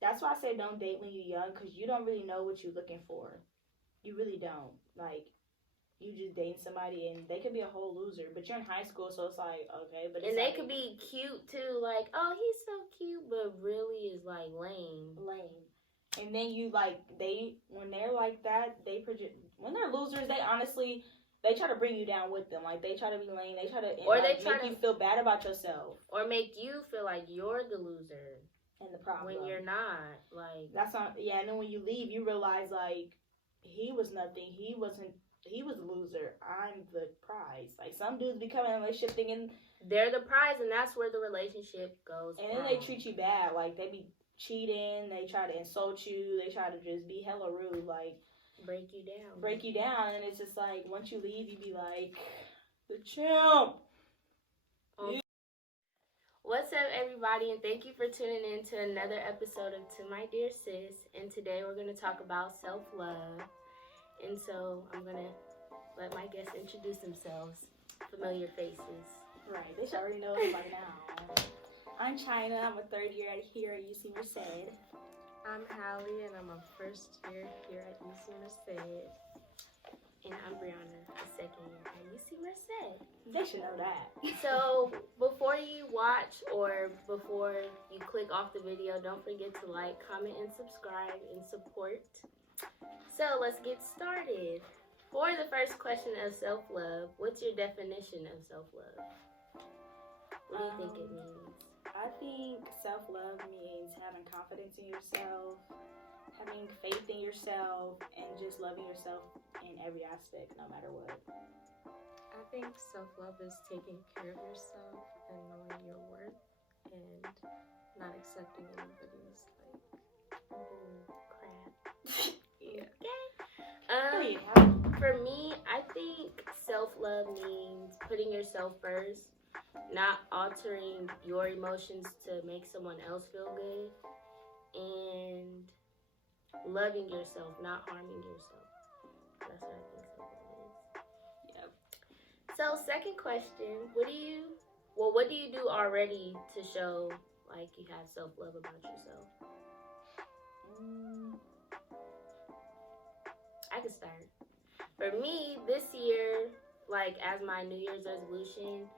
That's why I say don't date when you're young, because you don't really know what you're looking for. You really don't. Like, you just dating somebody and they could be a whole loser, but you're in high school, so it's like, okay, but it's and they like, could be cute too, like, oh, he's so cute, but really is like lame. And then you like when they're like that, when they're losers, they honestly they try to bring you down with them. Like, they try to be lame, they try to make you feel bad about yourself, or make you feel like you're the loser and the problem when you're not. Like, that's not. Yeah, and then when you leave, you realize like he was nothing. He wasn't. He was a loser. I'm the prize. Like, some dudes become in a relationship thinking they're the prize, and that's where the relationship goes. And then they treat you bad. Like, they be cheating. They try to insult you. They try to just be hella rude. Like, break you down. And it's just like, once you leave, you be like, the champ. What's up, everybody, and thank you for tuning in to another episode of To My Dear Sis. And today we're going to talk about self-love. And so I'm going to let my guests introduce themselves. Familiar faces. Right, they should already know it by now. I'm China. I'm a third year here at UC Merced. I'm Hallie, and I'm a first year here at UC Merced. And I'm Brianna, a second year at UC Merced. They should know that. So before you watch or before you click off the video, don't forget to like, comment, and subscribe and support. So let's get started. For the first question of self-love, what's your definition of self-love? What do you think it means? I think self-love means having confidence in yourself, having faith in yourself, and just loving yourself in every aspect, no matter what. I think self-love is taking care of yourself and knowing your worth and not accepting anybody's, crap. Yeah. Okay. For me, I think self-love means putting yourself first, not altering your emotions to make someone else feel good, and loving yourself, not harming yourself. That's what I think self-love is. Yep. So, second question, what do you do already to show like you have self-love about yourself? I can start. For me, this year, like, as my New Year's resolution,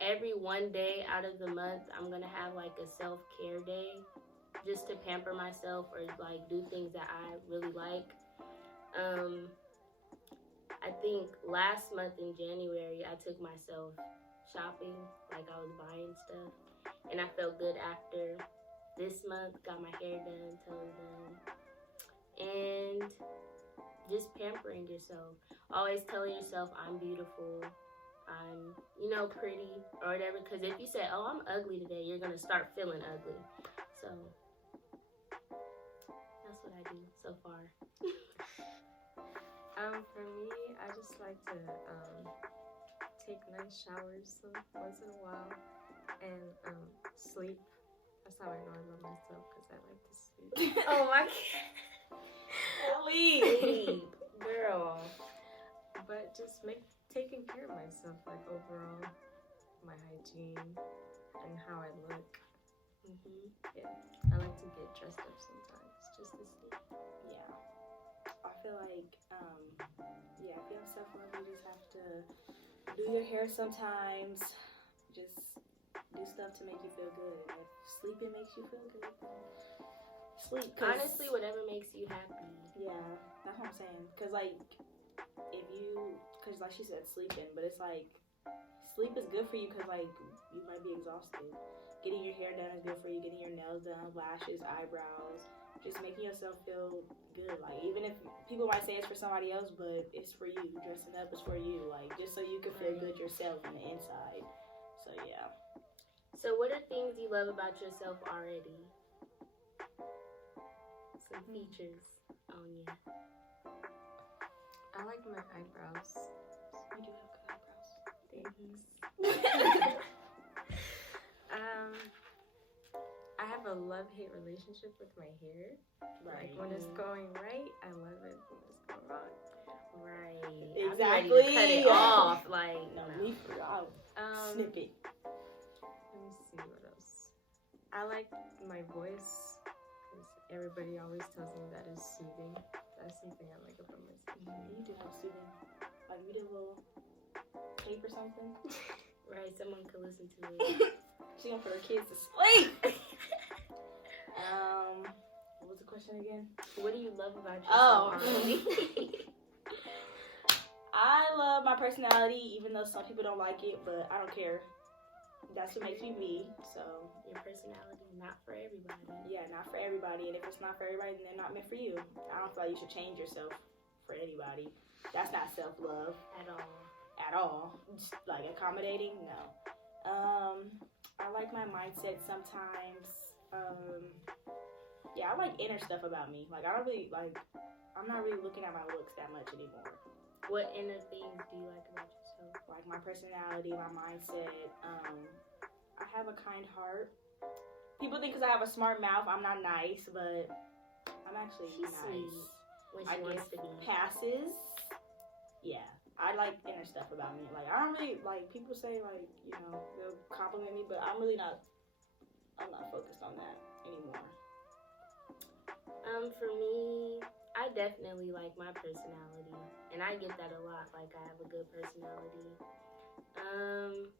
every one day out of the month, I'm gonna have like a self-care day, just to pamper myself or like do things that I really like. I think last month in January, I took myself shopping, like I was buying stuff, and I felt good after. This month, got my hair done, toes done, and just pampering yourself. Always telling yourself, I'm beautiful, I'm, pretty, or whatever, because if you say, oh, I'm ugly today, you're going to start feeling ugly. So, that's what I do so far. For me, I just like to take nice showers once in a while and sleep. That's how I know I love myself, because I like to sleep. Oh my God. Sleep, girl. But just taking care of myself, like overall, my hygiene and how I look. Yeah, I like to get dressed up sometimes just to sleep. Yeah. I feel like, if you have self-love, you just have to do your hair sometimes. Just do stuff to make you feel good. If sleeping makes you feel good, then sleep. Honestly, whatever makes you happy. Yeah, that's what I'm saying. Because like she said, sleeping, but it's like, sleep is good for you because like you might be exhausted. Getting your hair done is good for you. Getting your nails done, lashes, eyebrows, just making yourself feel good. Like, even if people might say it's for somebody else, but it's for you. Dressing up is for you. Like, just so you can feel good yourself on the inside. So yeah. So what are things you love about yourself already? Some features on you. I like my eyebrows. You do have good eyebrows. Thanks. I have a love-hate relationship with my hair. Right. Like, when it's going right, I love it. When it's going wrong, Right. Exactly. I'm ready to cut it off. Like, I'll snip it. Let me see what else. I like my voice because everybody always tells me that is soothing. That's something I like about myself. You do have soothing. Like, you did a little tape or something. Right, someone could listen to it. She gonna put her kids to sleep. What was the question again? What do you love about Oh. yourself? Arlie? I love my personality, even though some people don't like it, but I don't care. That's what makes me me. So Your personality, not for everybody. yeah, not for everybody. And if it's not for everybody, then they're not meant for you. I don't feel like you should change yourself for anybody. That's not self-love At all. at all. Just like accommodating, no. I like my mindset sometimes. Yeah, I like inner stuff about me. Like, I don't really like. I'm not really looking at my looks that much anymore. What inner things do you like about yourself? Like my personality, my mindset. I have a kind heart. People think because I have a smart mouth, I'm not nice, but I'm actually She's nice. sweet when she I wants give to be. passes. Yeah, I like inner stuff about me. Like, I don't really like people say like, you know, they'll compliment me, but I'm not focused on that anymore. For me, I definitely like my personality, and I get that a lot. Like, I have a good personality.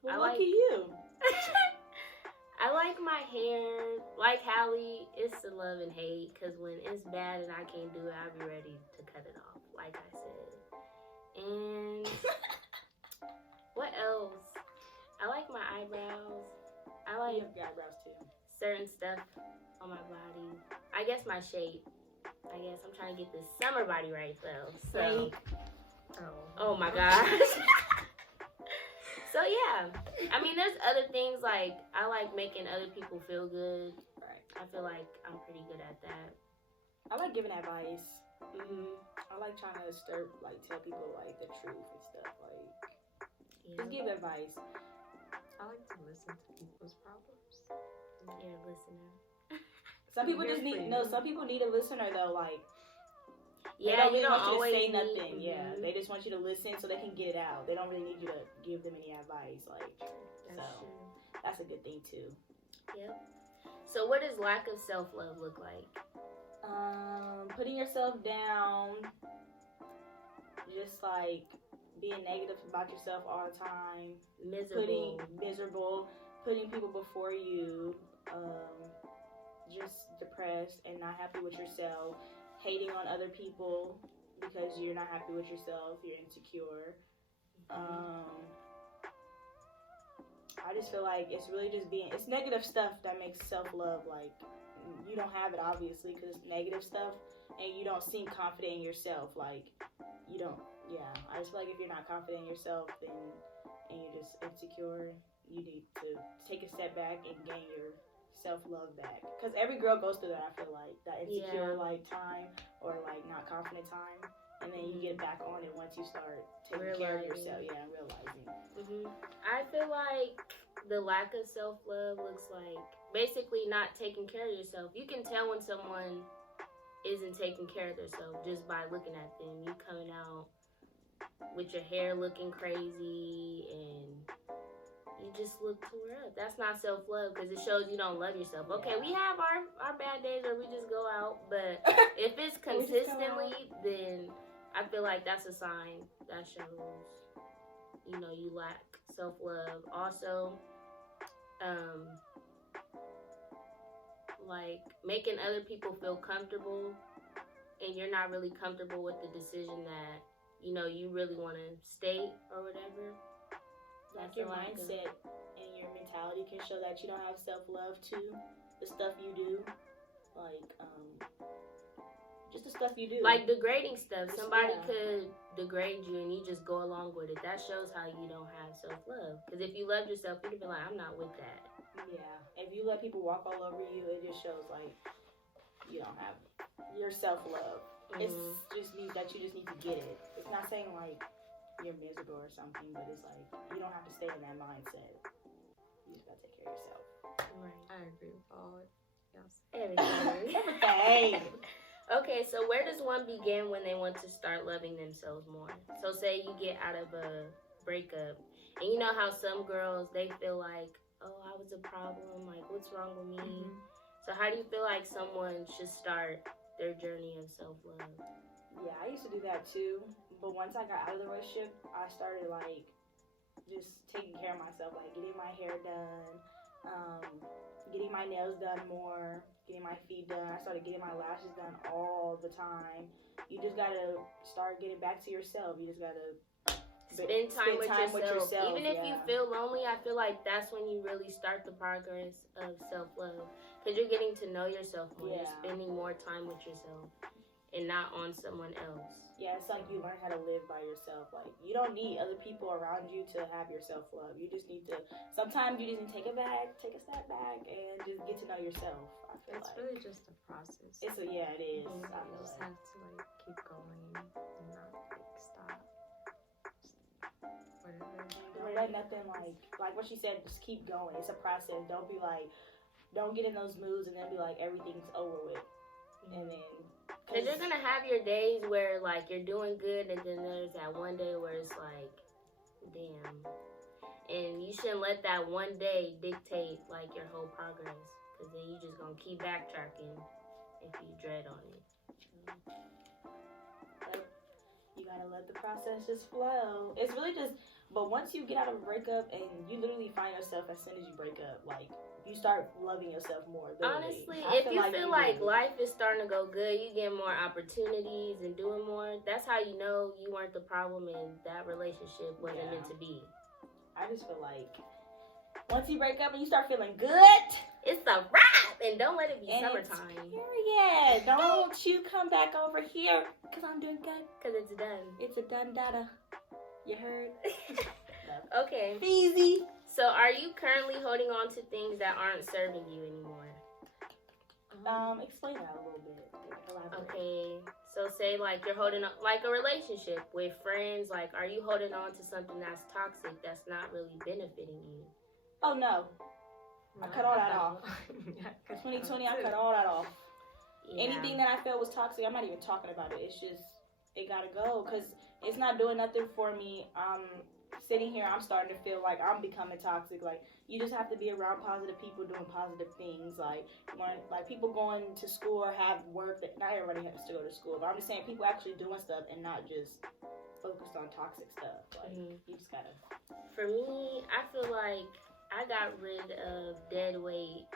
Well, I lucky like you. I like my hair. Like Hallie, it's the love and hate. Cause when it's bad and I can't do it, I'll be ready to cut it off. Like I said. And what else? I like my eyebrows. I like You have good eyebrows too. certain stuff on my body. I guess my shape. I guess I'm trying to get this summer body right though. So, oh my gosh. So yeah, I mean, there's other things like I like making other people feel good. Right. I feel like I'm pretty good at that. I like giving advice. Mm-hmm. I like trying to tell people like the truth and stuff. Like, Yeah. just give advice. I like to listen to people's problems. You're a listener. Some people Good just for need you. some people need a listener though. Like, they Yeah, don't really you don't want you to always say need- nothing. Yeah, Mhm. they just want you to listen so they can get it out. They don't really need you to give them any advice. Like, That's so true. that's a good thing too. Yep. So what does lack of self-love look like? Putting yourself down, just like being negative about yourself all the time, Miserable. putting people before you, just depressed and not happy with yourself, hating on other people because you're not happy with yourself, you're insecure. I just feel like it's really just it's negative stuff that makes self-love. Like, you don't have it obviously because it's negative stuff and you don't seem confident in yourself. Like, you don't, yeah. I just feel like if you're not confident in yourself and you're just insecure, you need to take a step back and gain your self-love back. Because every girl goes through that, I feel like. That insecure, like, time or, like, not confident time. And then you get back on it once you start taking care of yourself. Yeah, realizing. I feel like the lack of self-love looks like basically not taking care of yourself. You can tell when someone isn't taking care of themselves just by looking at them. You coming out with your hair looking crazy and you just look tore up. That's not self-love because it shows you don't love yourself. Okay, we have our bad days where we just go out, but if it's consistently, then I feel like that's a sign that shows, you know, you lack self-love. Also, like making other people feel comfortable and you're not really comfortable with the decision that, you know, you really want to state or whatever. Like, your mindset and your mentality can show that you don't have self-love too. The stuff you do, like, just the stuff you do. Like degrading stuff. Somebody Yeah. could degrade you and you just go along with it. That shows how you don't have self-love. Because if you loved yourself, you'd be like, I'm not with that. Yeah. If you let people walk all over you, it just shows, like, you don't have your self-love. It just means that you just need to get it. It's not saying, like, you're miserable or something, but it's like, you don't have to stay in that mindset. You just gotta take care of yourself. Right. I agree with all else. Everything. Everything. Okay, so where does one begin when they want to start loving themselves more? So say you get out of a breakup, and you know how some girls, they feel like, oh, I was a problem, like, what's wrong with me? So how do you feel like someone should start their journey of self-love? Yeah, I used to do that too. But once I got out of the relationship, I started like just taking care of myself, like getting my hair done, getting my nails done more, getting my feet done. I started getting my lashes done all the time. You just gotta start getting back to yourself. You just gotta Spend time with yourself. Even if yeah. you feel lonely, I feel like that's when you really start the progress of self-love. Because you're getting to know yourself more. Yeah. You're spending more time with yourself and not on someone else. Yeah, it's like you learn how to live by yourself. Like, you don't need other people around you to have your self-love. You just need to, sometimes you just need to take a step back, and just get to know yourself. I feel It's like really just a process. it is. You I feel just like. have to like keep going and not like stop. Whatever. Don't let nothing like what she said, just keep going. It's a process. Don't be like, don't get in those moods and then be like everything's over with. And then because you're gonna have your days where like you're doing good, and then there's that one day where it's like, damn. And you shouldn't let that one day dictate like your whole progress, because then you just gonna keep backtracking if you dread on it. You gotta let the process just flow. It's really just, but once you get out of a breakup and you literally find yourself as soon as you break up, like you start loving yourself more. Literally. Honestly, if you feel like life is starting to go good, you get more opportunities and doing more, that's how you know you weren't the problem and that relationship wasn't meant to be. I just feel like once you break up and you start feeling good, it's a wrap, and don't let it be summertime. Period. Don't you come back over here, because I'm doing good. Because it's done. It's a done data. You heard? Okay. Easy. So are you currently holding on to things that aren't serving you anymore? Explain that a little bit. Elaborate. Okay. So say like you're holding on, like a relationship with friends, like are you holding on to something that's toxic that's not really benefiting you? Oh no. I cut all that off. 2020, I cut all that off. Yeah. Anything that I felt was toxic, I'm not even talking about it. It's just, it gotta go, because it's not doing nothing for me. Sitting here, I'm starting to feel like I'm becoming toxic. Like, you just have to be around positive people doing positive things. Like people going to school or have work. That not everybody has to go to school, but I'm just saying people actually doing stuff and not just focused on toxic stuff. Like, you just gotta. For me, I feel like I got rid of dead weight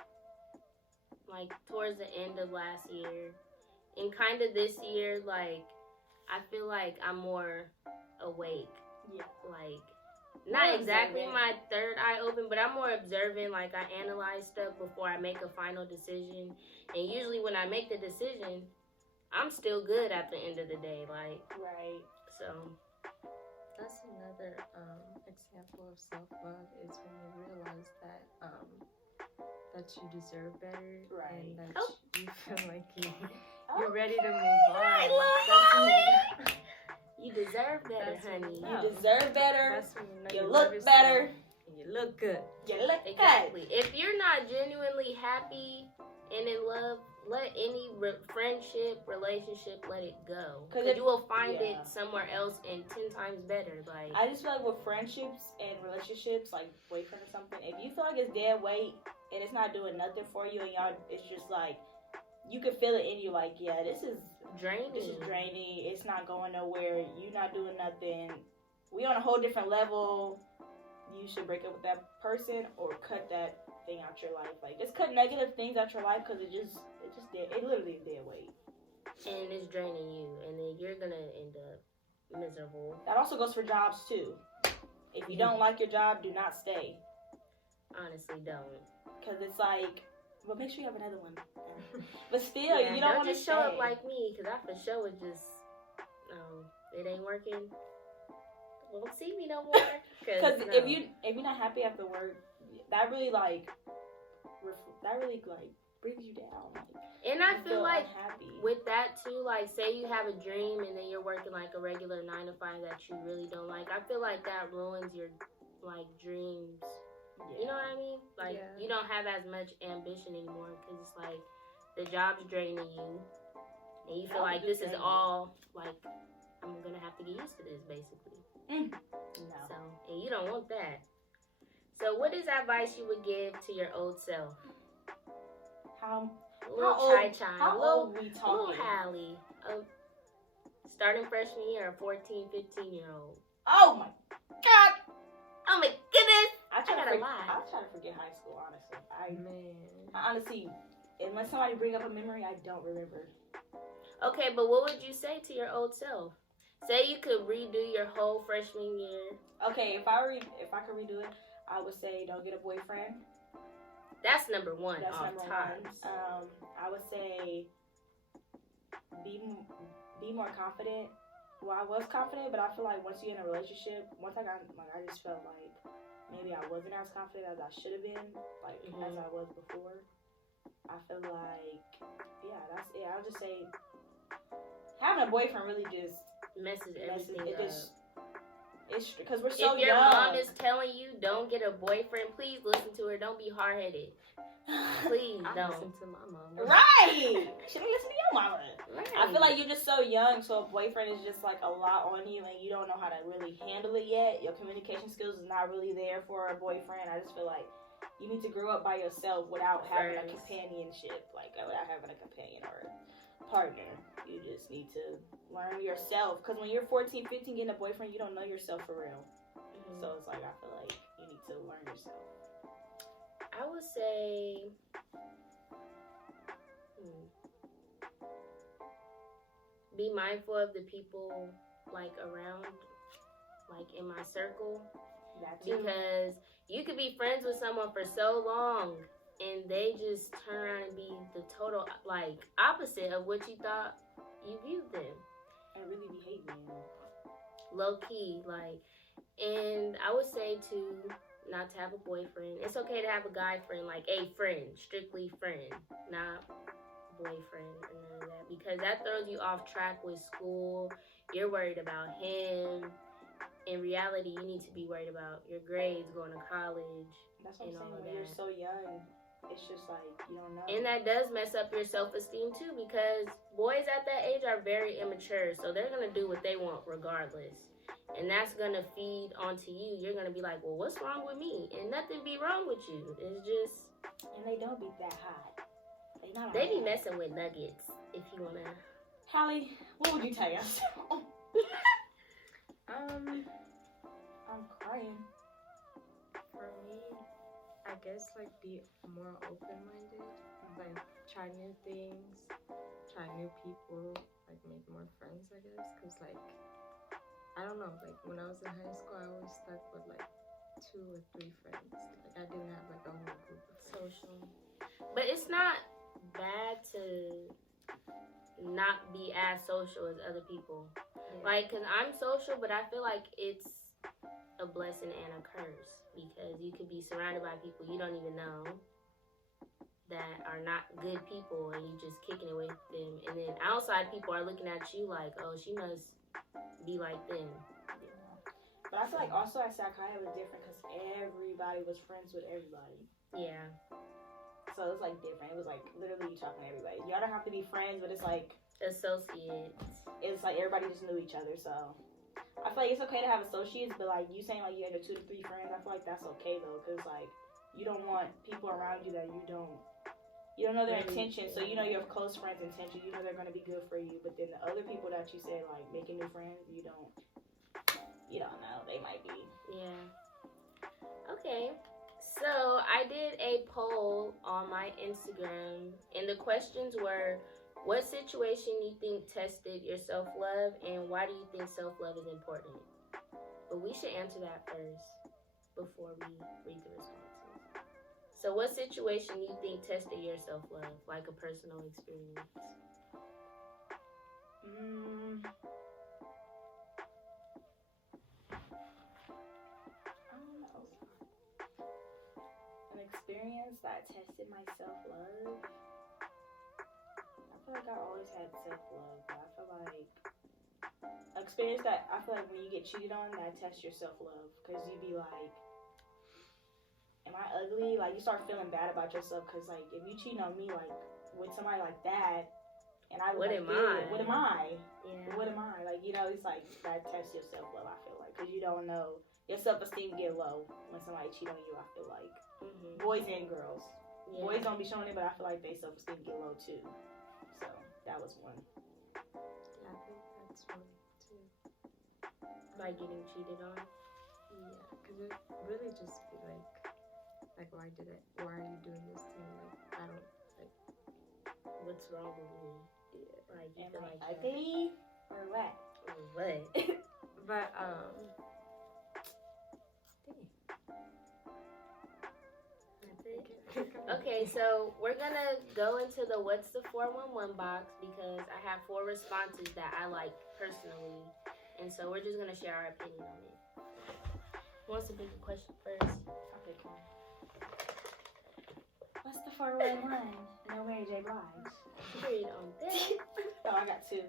like towards the end of last year, and kind of this year, like I feel like I'm more awake. Yeah. Like not exactly my third eye open, but I'm more observant. Like I analyze stuff before I make a final decision, and usually when I make the decision, I'm still good at the end of the day. Like right. So that's another example of self-love is when you realize that that you deserve better, right, and that you feel like you're ready to move on. I love you deserve better, honey. You deserve better. That's when you know you look better. And you look good. You look exactly. good. If you're not genuinely happy and in love, let any friendship, relationship, let it go. Because you will find it somewhere else and 10 times better. Like I just feel like with friendships and relationships, like boyfriend or something, if you feel like it's dead weight and it's not doing nothing for you, and y'all, it's just like you can feel it in you. Like, yeah, this is draining. It's not going nowhere. You're not doing nothing. We on a whole different level. You should break up with that person or cut that thing out your life. Like, just cut negative things out your life, because it literally is dead weight. And it's draining you, and then you're gonna end up miserable. That also goes for jobs too. If you don't like your job, do not stay. Honestly, don't. Because it's like, but make sure you have another one. But still, you don't want to show up like me, because I for sure would just, it ain't working. Won't see me no more. Because if you're not happy after work, that really brings you down. And I feel like unhappy. With that too, like say you have a dream and then you're working like a regular 9 to 5 that you really don't like. I feel like that ruins your like dreams. Yeah. You know what I mean? Like you don't have as much ambition anymore, because it's like the job's draining you, and you feel like this is all like I'm gonna have to get used to this basically. No. So, and you don't want that. So what is advice you would give to your old self? How Little old- Chai. how Little, old we little talking? Hallie. Starting freshman year, a 14, 15-year-old. Oh my God! Oh my goodness! I I gotta to lie. I try to forget high school. Honestly, Man. I honestly, unless somebody bring up a memory, I don't remember. Okay, but what would you say to your old self? Say you could redo your whole freshman year. Okay, if I could redo it, I would say don't get a boyfriend. That's number one. That's off number tops. one. I would say be more confident. Well, I was confident, but I feel like once you're in a relationship, once I just felt like maybe I wasn't as confident as I should have been, like as I was before. I feel like, yeah, that's it. I'll just say having a boyfriend really just messes everything up. It's because we're so young. If your mom is telling you don't get a boyfriend, please listen to her. Don't be hard headed. Please I don't. listen to my mom. Right. Shouldn't listen to your mama. Right. I feel like you're just so young, so a boyfriend is just like a lot on you, and you don't know how to really handle it yet. Your communication skills is not really there for a boyfriend. I just feel like you need to grow up by yourself without having a companionship, like without having a companion or a partner. You just need to learn yourself, because when you're 14, 15, getting a boyfriend, you don't know yourself for real. So it's like I feel like you need to learn yourself. I would say, be mindful of the people like around, like in my circle, because you could be friends with someone for so long and they just turn around and be the total like opposite of what you thought you viewed them. And really be hating them. Low key, like, and I would say to not to have a boyfriend. It's okay to have a guy friend, like a friend, strictly friend, not boyfriend or none of that, because that throws you off track with school. You're worried about him. In reality, you need to be worried about your grades, going to college. That's what I'm and saying. all of When that. you're so young, it's just like you don't know. And that does mess up your self-esteem too, because boys at that age are very immature, so they're gonna do what they want regardless. And that's gonna feed onto you. You're gonna be like, well, what's wrong with me? And nothing be wrong with you. It's just... And they don't be that hot. They be messing with nuggets, if you wanna... Hallie, what would you tell yourself? I'm crying. For me, I guess like be more open-minded. Like try new things, try new people, like make more friends, I guess. Cause like, I don't know, like when I was in high school, I always stuck with like 2 or 3 friends. Like I didn't have like a whole group of friends. Social. But it's not bad to not be as social as other people. Yeah. Like, cause I'm social, but I feel like it's a blessing and a curse, because you could be surrounded by people you don't even know that are not good people, and you just kicking it with them, and then outside people are looking at you like, oh, she must be like them. But I feel like also at Sakai it was different because everybody was friends with everybody. Yeah. So it was like different. It was like literally you talking to everybody. Y'all don't have to be friends, but it's like Associates. It's like everybody just knew each other. So I feel like it's okay to have associates, but like you saying like you have 2 to 3 friends, I feel like that's okay though, because like you don't want people around you that you don't know their intentions. So you know your close friends' intentions. You know they're gonna be good for you, but then the other people that you say like making new friends, you don't know. They might be. Yeah. Okay. So I did a poll on my Instagram, and the questions were, what situation you think tested your self-love, and why do you think self-love is important? But we should answer that first before we read the responses. So what situation you think tested your self-love, like a personal experience? I don't know. An experience that tested my self-love. I feel like I always had self-love, but I feel like an experience that I feel like when you get cheated on, that tests your self-love, because you be like, am I ugly? Like you start feeling bad about yourself, because like if you cheating on me like with somebody like that, and I What like, am I? What am I? Yeah. What am I? Like, it's like that tests your self-love, I feel like, because you don't know, your self-esteem get low when somebody cheat on you, I feel like. Boys and girls. Yeah. Boys don't be showing it, but I feel like they self-esteem get low too. So that was one. Yeah, I think that's one too. By getting cheated on. Yeah, because it really just be like, why are you doing this to me? Like, I don't, like, What's wrong with me? yeah. Like, you Am feel I like ugly or what? What? But, That's it. Okay, so we're gonna go into the what's the 411 box because I have 4 responses that I like personally, and so we're just gonna share our opinion on it. Who wants to pick a question first? I'll pick one. What's the 411? No Mary J. Blige. Period on that. Oh, I got 2.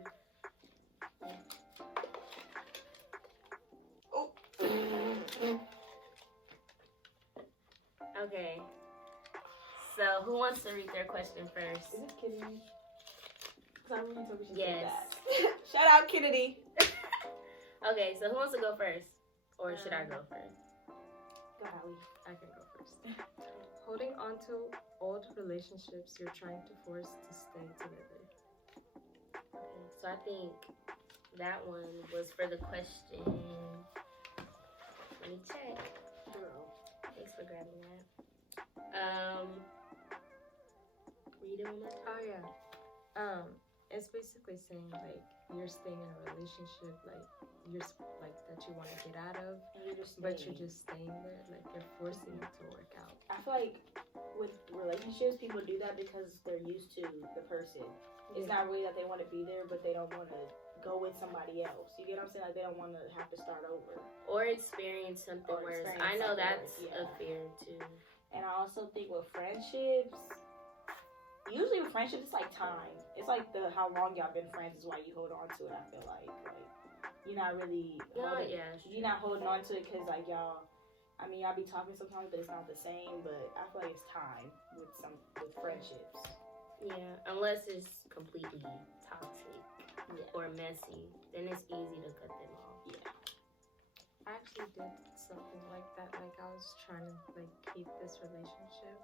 Oh. Okay. So who wants to read their question first? Is this Kennedy? Because I really told me she Yes. said that. Shout out Kennedy. Okay, so who wants to go first? Or should I go first? Go, Hallie. I can go first. Holding on to old relationships you're trying to force to stay together. Okay, so I think that one was for the question. Let me check. Thanks for grabbing that. Read it one more time. Oh yeah. It's basically saying like you're staying in a relationship like like that you want to get out of, And you're just but staying. you're just staying there. Like you're forcing it to work out. I feel like with relationships, people do that because they're used to the person. It's not really that they want to be there, but they don't want to go with somebody else. You get what I'm saying? Like they don't want to have to start over. Or experience something Or worse. experience I know something that's worse, a yeah. fear too. And I also think with friendships, usually with friendships, it's like time. It's like how long y'all been friends is why you hold on to it. I feel like you're not really you're not holding on to it because like y'all. I mean, y'all be talking sometimes, but it's not the same. But I feel like it's time with friendships. Yeah, unless it's completely toxic Yeah. or messy, then it's easy to cut them off. Yeah. I actually did something like that. Like I was trying to like keep this relationship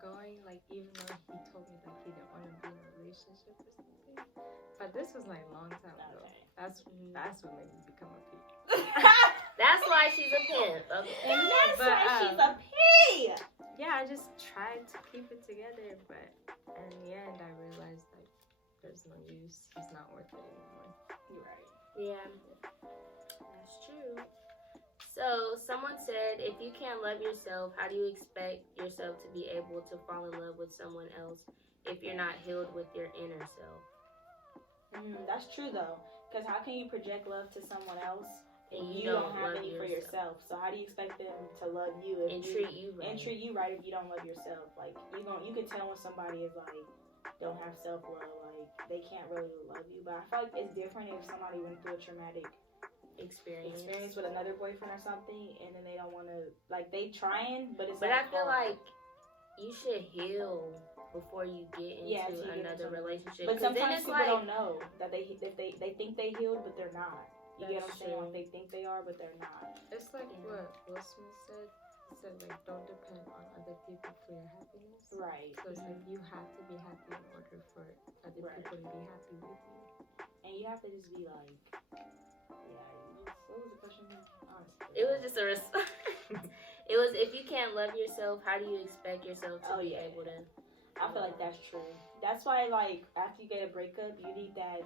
going. Like even though he told me like he didn't want to be in a relationship or something. But this was like a long time ago. Okay. That's what made me become a pig. That's why she's a pimp. Okay. And that's But, why she's a P. Yeah, I just tried to keep it together, but in the end, I realized like there's no use. It's not worth it anymore. You're right. Yeah, that's true. So someone said, if you can't love yourself, how do you expect yourself to be able to fall in love with someone else if you're not healed with your inner self? That's true though, because how can you project love to someone else And if you you don't don't have love any for yourself? So how do you expect them to love you if And treat you right. and treat you right if you don't love yourself? Like you can tell when somebody is like don't have self love, like they can't really love you. But I feel like it's different if somebody went through a traumatic experience with another boyfriend or something, and then they don't want to they trying, but it's. But like I feel hard. like you should heal before you get into another relationship. But sometimes then it's people don't know that they think they healed, but they're not. You get what I'm saying? Like they think they are, but they're not. It's like what Will Smith said. He said like don't depend on other people for your happiness. Right. So it's like you have to be happy in order for other people to be happy with you. And you have to just be like, what was the question? Honestly. It was just a response. It was, if you can't love yourself, how do you expect yourself to be able to? I feel like that's true. That's why, like, after you get a breakup, you need that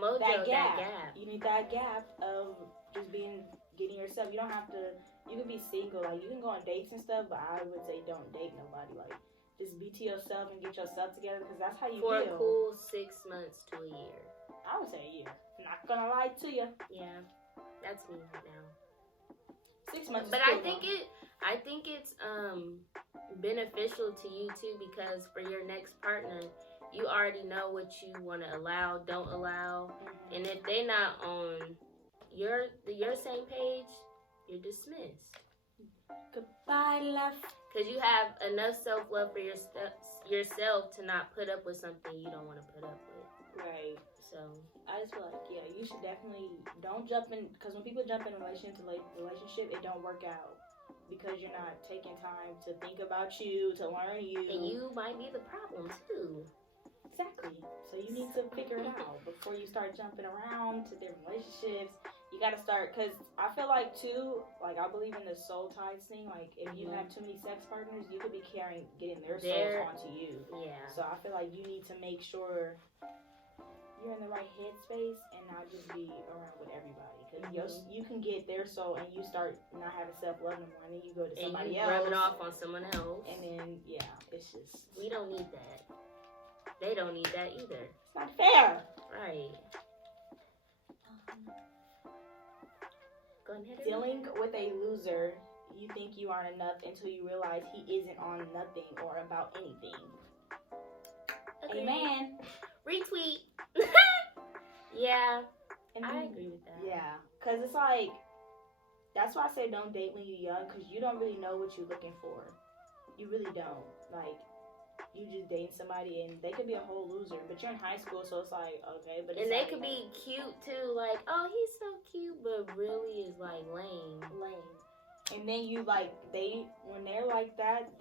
mojo, that gap. You need that gap of just getting yourself. You don't have to. You can be single, like you can go on dates and stuff, but I would say don't date nobody. Like, just be to yourself and get yourself together because that's how you For heal. a cool 6 months to a year. I would say a year. Not gonna lie to you. Yeah, that's me right now. 6 months. But is I think it's beneficial to you too because for your next partner, you already know what you want to allow, don't allow, and if they're not on your same page, you're dismissed. Goodbye, love. Because you have enough self-love for yourself to not put up with something you don't want to put up with. Right. So I just feel like, you should definitely don't jump in, because when people jump in relationship, it don't work out. because you're not taking time to think about you, to learn you. And you might be the problem too. Exactly. So you need to figure it out before you start jumping around to different relationships. You got to start, because I feel like too, like I believe in the soul ties thing. Like if you have too many sex partners, you could be getting their souls onto you. Yeah. So I feel like you need to make sure you're in the right headspace and not just be around with everybody. Because you can get their soul and you start not having self-love no more, and then you go to somebody else. Rub it off on someone else. And then, yeah, it's just... We don't need that. They don't need that either. It's not fair. Right. Go ahead. Dealing with a loser, you think you aren't enough until you realize he isn't on nothing or about anything. Okay. Amen. Retweet. Yeah. And I agree with that. Yeah. Because it's like, that's why I say don't date when you're young, because you don't really know what you're looking for. You really don't. Like, you just dating somebody and they could be a whole loser, but you're in high school, so it's like, okay, but it's and they like, could be cute too, like, oh, he's so cute, but really is like lame. And then you like, when they're like that,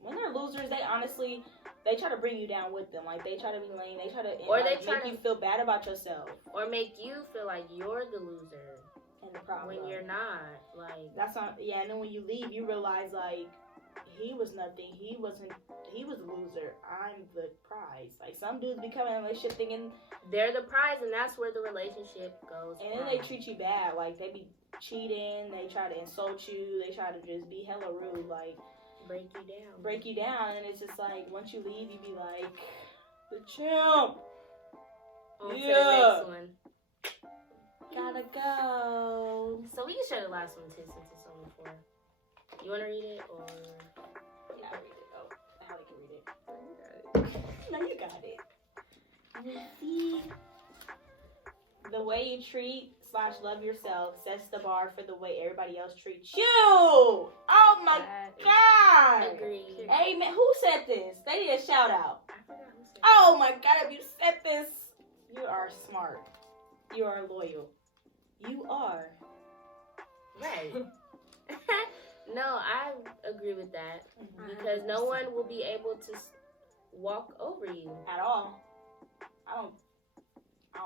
when they're losers, they try to bring you down with them. Like, they try to be lame, they try to make you feel bad about yourself, or make you feel like you're the loser and the problem when you're not. Like, that's not. Yeah, and then when you leave, you realize like, he was nothing. He was a loser. I'm the prize. Like, some dudes become in a relationship thinking they're the prize, and that's where the relationship goes. And then they treat you bad. Like, they be cheating. They try to insult you. They try to just be hella rude. Like, break you down. And it's just like, once you leave, you be like, the champ. On to the next one. Gotta go. So we can share the last one too, since it's only 4. You want to read it, or? Yeah, I'll read it. Oh, Hallie can read it. No, you got it. See, the way you treat/love yourself sets the bar for the way everybody else treats you. Oh my God. Agreed. Amen. Who said this? They need a shout out. I forgot who said Oh my God, if you said this, you are smart. You are loyal. You are. Right. No, I agree with that. Because no one will be able to walk over you. At all. I don't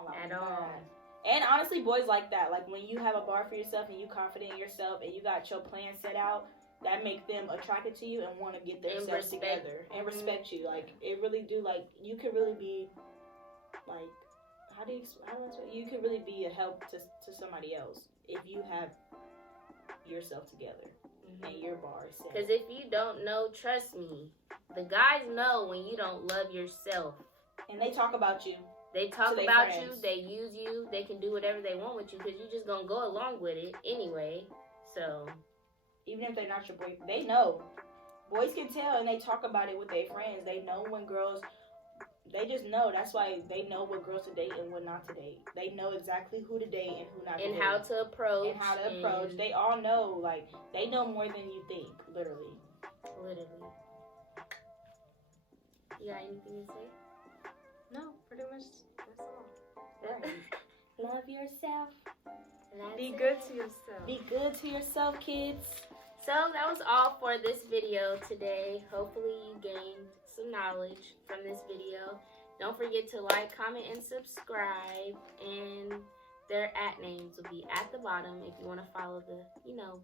like At that. all. And honestly, boys like that. Like, when you have a bar for yourself and you confident in yourself and you got your plan set out, that make them attracted to you and want to get themselves together and respect you. Like, it really do. Like, you could really be, like, how do I explain? You could really be a help to somebody else if you have yourself together and your bar is set. Because if you don't know, trust me, the guys know when you don't love yourself. And they talk about you. They talk about you, they use you, they can do whatever they want with you because you're just going to go along with it anyway. So, even if they're not your boy, they know. Boys can tell, and they talk about it with their friends. They know when girls, they just know. That's why they know what girls to date and what not to date. They know exactly who to date and who not to date. And how to approach. And how to approach. They all know. Like, they know more than you think, literally. Literally. You got anything to say? No, pretty much that's all. Right. Love yourself. Be good to yourself. Be good to yourself, kids. So that was all for this video today. Hopefully you gained some knowledge from this video. Don't forget to like, comment, and subscribe. And their @names will be at the bottom if you want to follow the,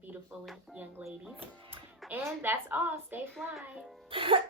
beautiful young ladies. And that's all. Stay fly.